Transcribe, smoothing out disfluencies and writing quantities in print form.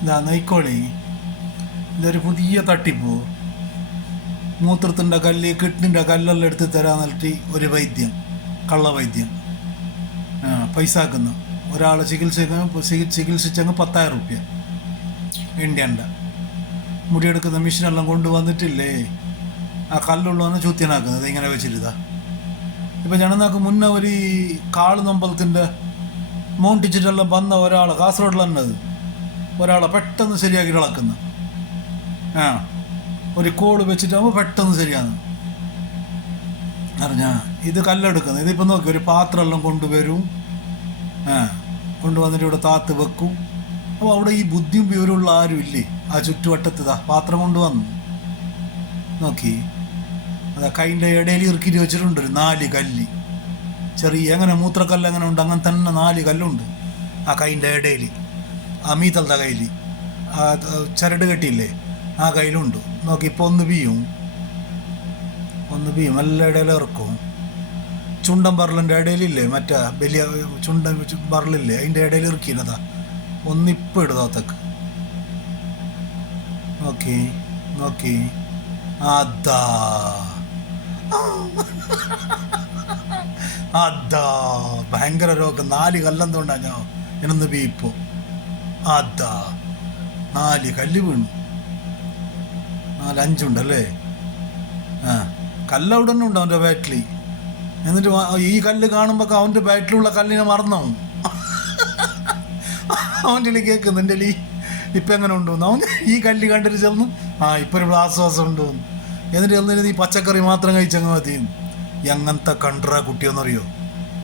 ഇതാ നോയിക്കോളി, ഇതൊരു പുതിയ തട്ടിപ്പോ. മൂത്രത്തിൻ്റെ കല്ല്, കിഡ്നിൻ്റെ കല്ലെല്ലാം എടുത്ത് തരാൻ നൽകി ഒരു വൈദ്യം, കള്ളവൈദ്യം. പൈസ ആക്കുന്നു ഒരാളെ ചികിത്സിച്ചങ്ങ് 10,000 റുപ്യ ഇന്ത്യൻ്റെ. മുടിയെടുക്കുന്ന മെഷീനെല്ലാം കൊണ്ടുവന്നിട്ടില്ലേ, ആ കല്ലുള്ളവനെ ചൂത്യനാക്കുന്നത് ഇങ്ങനെ വെച്ചിരുതാ. ഇപ്പം ജനനാക്ക് മുന്നേ ഒരു കാളുനമ്പലത്തിൻ്റെ മോണ്ടിച്ചിട്ടെല്ലാം വന്ന ഒരാളെ കാസർഗോഡിൽ തന്നത് ഒരാളെ പെട്ടെന്ന് ശരിയാക്കി ഇളക്കുന്നു. ഒരു കോള് വെച്ചിട്ടാകുമ്പോൾ പെട്ടെന്ന് ശരിയാണ് അറിഞ്ഞാ. ഇത് കല്ലെടുക്കുന്നത്, ഇതിപ്പോൾ നോക്കി ഒരു പാത്രമെല്ലാം കൊണ്ടുവരും, കൊണ്ടുവന്നിട്ട് ഇവിടെ താത്ത് വെക്കും. അപ്പോൾ അവിടെ ഈ ബുദ്ധിയും വിവരമുള്ള ആരും ഇല്ലേ ആ ചുറ്റുവട്ടത്ത്. പാത്രം കൊണ്ടുവന്നു നോക്കി, അതാ കൈൻ്റെ ഇടയിൽ ഇറുക്കിയിട്ട് വെച്ചിട്ടുണ്ട് ഒരു 4 കല്ല്. ചെറിയ എങ്ങനെ മൂത്രക്കല്ല് എങ്ങനെ ഉണ്ട് അങ്ങനെ തന്നെ 4 കല്ലുണ്ട് ആ കൈൻ്റെ ഇടയിൽ. ആ മീത്തലത്തെ കയ്യിൽ ആ ചരട് കെട്ടിയില്ലേ ആ കയ്യിലുണ്ട് നോക്കി. ഇപ്പോൾ ഒന്ന് ബിയും എല്ലാ ഇടയിൽ ഇറക്കും. ചുണ്ടൻ ബറലിൻ്റെ ഇടയിലില്ലേ, മറ്റേ വലിയ ചുണ്ടൻ ബറലില്ലേ, അതിൻ്റെ ഇടയിൽ ഇറക്കിയില്ലതാ. ഒന്നിപ്പോൾ ഇടുതാത്തക്ക് നോക്കി നോക്കി. അതാ അതാ ഭയങ്കര രോഗം. 4 കല്ലെന്തുകൊണ്ടാ ഞാൻ എന്നൊന്ന് ബീപ്പോ. അതാ 4 കല്ല് വീണു. 4-5 ഉണ്ടല്ലേ. കല്ലവിടെ തന്നെ ഉണ്ട് അവൻ്റെ ബാറ്റിൽ. എന്നിട്ട് ഈ കല്ല് കാണുമ്പോൾ അവൻ്റെ ബാറ്റിലുള്ള കല്ലിനെ മറന്നാവും. അവൻ്റെ കേൾക്കുന്നു എൻ്റെ ഇപ്പം എങ്ങനെ ഉണ്ടോന്ന്. അവൻ ഈ കല്ല് കണ്ടിട്ട് ചെന്ന് ഇപ്പം ഒരു ആശ്വാസം ഉണ്ടോന്ന്. എന്നിട്ട് ചെന്നിട്ട് ഈ പച്ചക്കറി മാത്രം കഴിച്ചങ്ങ് മതി. എങ്ങനത്തെ കണ്ടറാ കുട്ടിയെന്നറിയോ.